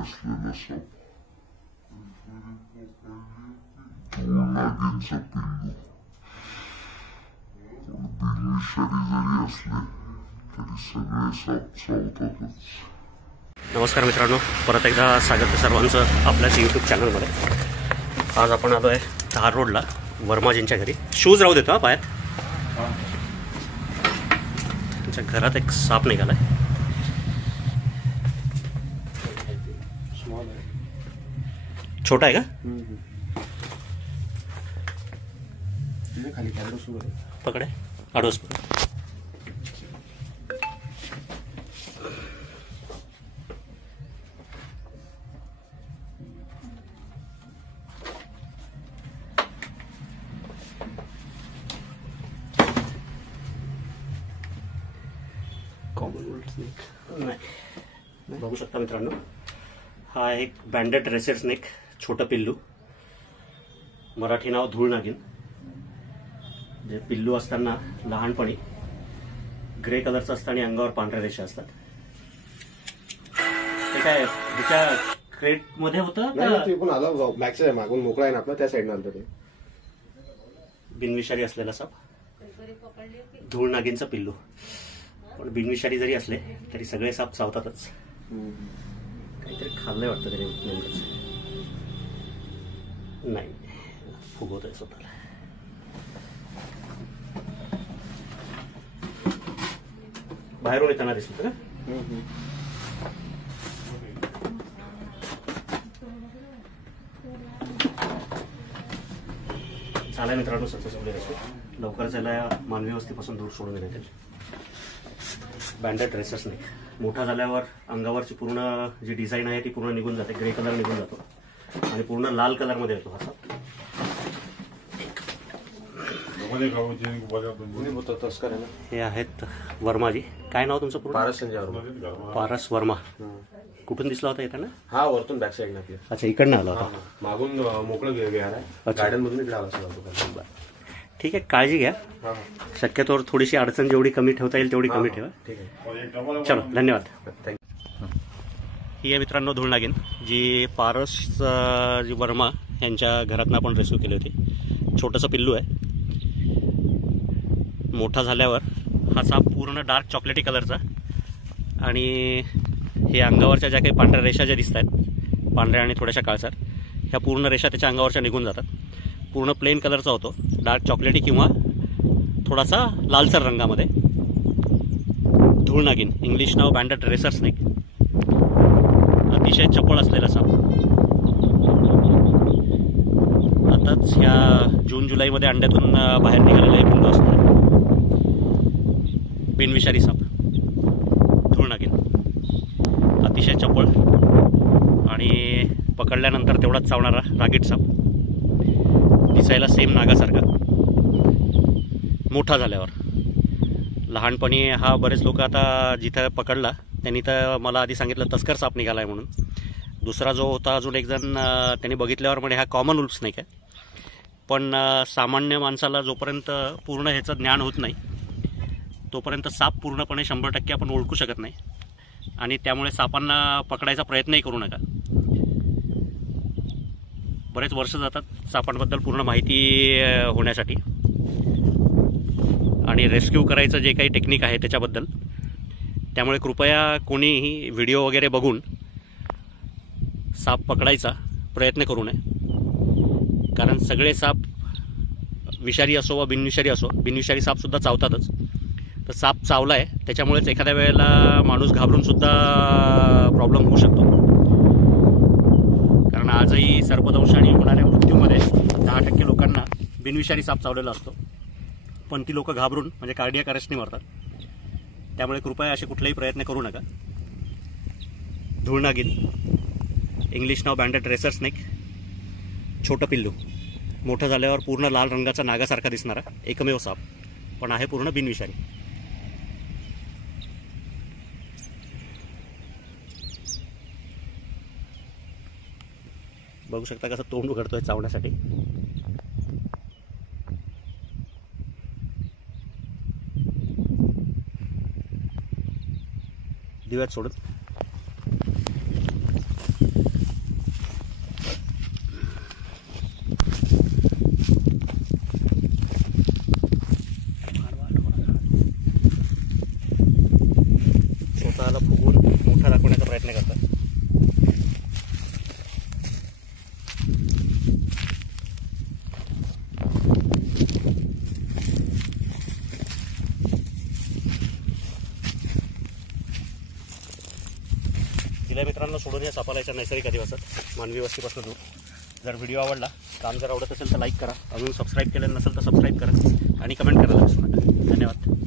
असलेला साप, धूळनागींचं पिल्लू. बिनविषारी जरी असले तरी सगळे साप चावतातच. नमस्कार मित्रांनो, परत एकदा स्वागत आहे सर्वांचं आपल्याच यूट्यूब चॅनलमध्ये. आज आपण आलो आहे धार रोडला वर्माजींच्या घरी. शूज राहू देतो पायात. त्यांच्या घरात एक साप निघालाय. छोटा आहे का? पकडे आडोस. नाही, बघू शकता मित्रांनो, हा एक बँडेड रेसेड स्नेक, छोटं पिल्लू. मराठी नाव धूळनागीन. जे पिल्लू असताना लहानपणी ग्रे कलरचं असतं आणि अंगावर पांढऱ्या रेषा असतात. ते काय त्याच्या क्रेट मध्ये होतं का? बॅक साइड मागून मोकळा आहे ना आपला, त्या साईडनं आलं ते. बिनविषारी असलेला साप, धूळनागींचं पिल्लू. पण बिनविषारी जरी असले तरी सगळे साप चावतातच. काहीतरी खाल्लंय वाटतं तरी नेमकंच. नाही, फुगवतोय स्वतःला. बाहेरून येताना दिसत का? झालाय मित्रांनो सक्सेसफुली रेस्क्यू. लवकर त्याला मानवी वस्तीपासून दूर सोडून देण्यात येईल. बँडेड रेसेड स्नेक मोठा झाल्यावर अंगावरची पूर्ण जी डिझाईन आहे ती पूर्ण निघून जाते. ग्रे कलर निघून जातो आणि पूर्ण लाल कलर मध्ये येतो हा साप. हे आहेत वर्माजी. काय नाव तुमचं पूर्ण? पारस संजय वर्मा. पारस वर्मा. कुठून दिसला होता येताना? हा, वरतून बॅक साईड आपल्या. अच्छा, इकडनं आला होता. मागून मोकळं विहार आहे. गार्डन मधून इकडे आला. ठीक आहे, काळजी घ्या. शक्यतोवर थोडीशी अडचण जेवढी कमी ठेवता येईल तेवढी कमी ठेवा. ठीक आहे, चलो, धन्यवाद. थँक्यू. ही आहे मित्रांनो धूळनागीन, जी पारस जी वर्मा यांच्या घरातनं आपण रेस्क्यू केली होती. छोटंसं पिल्लू आहे. मोठा झाल्यावर हा साप पूर्ण डार्क चॉकलेटी कलरचा आणि हे अंगावरच्या ज्या काही पांढऱ्या रेषा ज्या दिसत आहेत, पांढऱ्या आणि थोड्याशा काळसर, ह्या पूर्ण रेषा त्याच्या अंगावरच्या निघून जातात. पूर्ण प्लेन कलरचा होतो, डार्क चॉकलेटी किंवा थोडासा लालसर रंगामध्ये. धूळनागीन, इंग्लिश नाव बँडेड रेसेड स्नेक. अतिशय चपळ असलेला साप. आताच ह्या जून जुलैमध्ये अंड्यातून बाहेर निघालेला एक पिल्लू असणार. बिनविषारी साप धूळनागीन. अतिशय चपळ आणि पकडल्यानंतर तेवढाच चावणारा रागीट साप. दिसायला सेम नागासारखा. मोठा झाल्यावर, लहानपणी हा बरेच लोक आता जिथं पकडला त्यांनी तर मला आधी सांगितलं तस्कर साप निघाला आहे म्हणून. दुसरा जो होता अजून एक जण, त्यांनी बघितल्यावर म्हणे हा कॉमन वुल्फ स्नेक आहे. पण सामान्य माणसाला जोपर्यंत पूर्ण ह्याचं ज्ञान होत नाही तोपर्यंत साप पूर्णपणे 100% आपण ओळखू शकत नाही. आणि त्यामुळे सापांना पकडायचा प्रयत्नही करू नका. बरेच वर्ष जातात सापांबद्दल पूर्ण माहिती होण्यासाठी आणि रेस्क्यू करायचं जे काही टेक्निक आहे त्याच्याबद्दल. त्यामुळे कृपया कोणीही व्हिडिओ वगैरे बघून साप पकडायचा प्रयत्न करू नये. कारण सगळे साप विषारी असो वा बिनविषारी असो, बिनविषारी सापसुद्धा चावतातच. तर साप चावला आहे त्याच्यामुळेच एखाद्या वेळेला माणूस घाबरूनसुद्धा प्रॉब्लेम होऊ शकतो. कारण आजही सर्पदंशाने होणाऱ्या मृत्यूमध्ये 10% लोकांना बिनविषारी साप चावलेला असतो. पण ती लोक घाबरून म्हणजे कार्डियाक अरेस्टने मरतात. त्यामुळे कृपया असे कुठलेही प्रयत्न करू नका. धूळनागीन, इंग्लिश नाव बँडेड रेसेड स्नेक, छोटं पिल्लू. मोठं झाल्यावर पूर्ण लाल रंगाचा नागासारखा दिसणारा एकमेव साप, पण आहे पूर्ण बिनविषारी. बघू शकता कसं तोंड उघडतोय चावण्यासाठी. दिव्यात सोडत तिला मित्रांनो सोडून या सापाला याच्या नैसर्गिक अधिवासात मानवी वस्तीपासून दूर. जर व्हिडिओ आवडला, काम जर आवडत असेल तर लाईक करा, अजून सबस्क्राईब केलं नसेल तर सबस्क्राईब करा आणि कमेंट करायला विसरू नका. धन्यवाद.